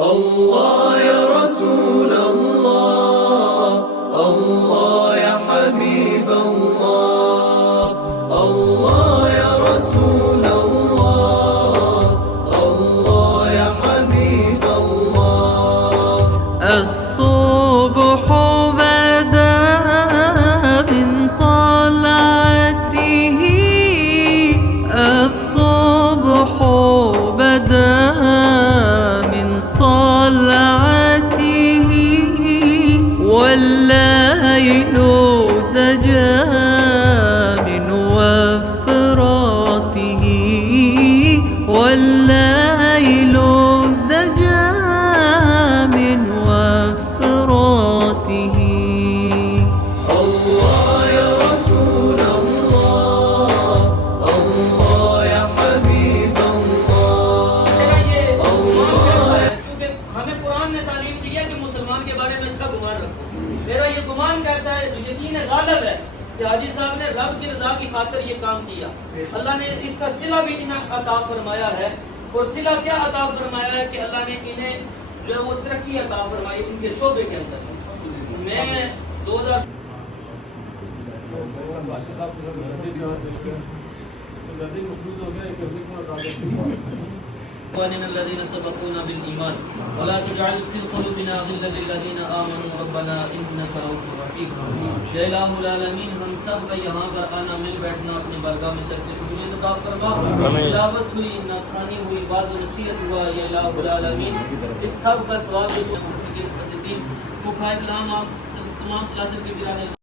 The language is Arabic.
الله يا رسول الله، الله يا حبيب الله، الله يا رسول الله، الله يا حبيب الله. الصبح بدا من طلعته، الصبح بدا من طلعته، والليل دجى من وفراته، والليل دجى من وفراته. الله يا رسول الله، الله يا حبيب الله، الله. क्योंकि हमें कुरान ने तालीम दी है कि मुसलमान के बारे में अच्छा गुमान रखो। मेरा ये गुमान कहता है, यकीन गालिब है कि हाजी साहब ने रब की रजा की खातिर ये काम किया। अल्लाह ने इसका सिला भी इन्हें अता फरमाया है, और सिला क्या अता फरमाया है कि अल्लाह ने इन्हें जो है वो तरक्की अता फरमाई इनके शोबे के अंदर। मैं 2000 الذين سبقونا بالإيمان ولا تجعل في قلوبنا غلا للذين آمنوا ربنا إنك رؤوف رحيم. या इलाहुल आलमीन, हम सब का यहाँ पर आना मिल बैठना अपनी बारगाह में सबकी कबूलियत अता फरमा। तिलावत हुई, नखरानी हुई, बात नसीहत हुआ, या इलाहुल आलमीन इस सब का सवाब फुक़हाए किराम आप तमाम सियासत के बिरादर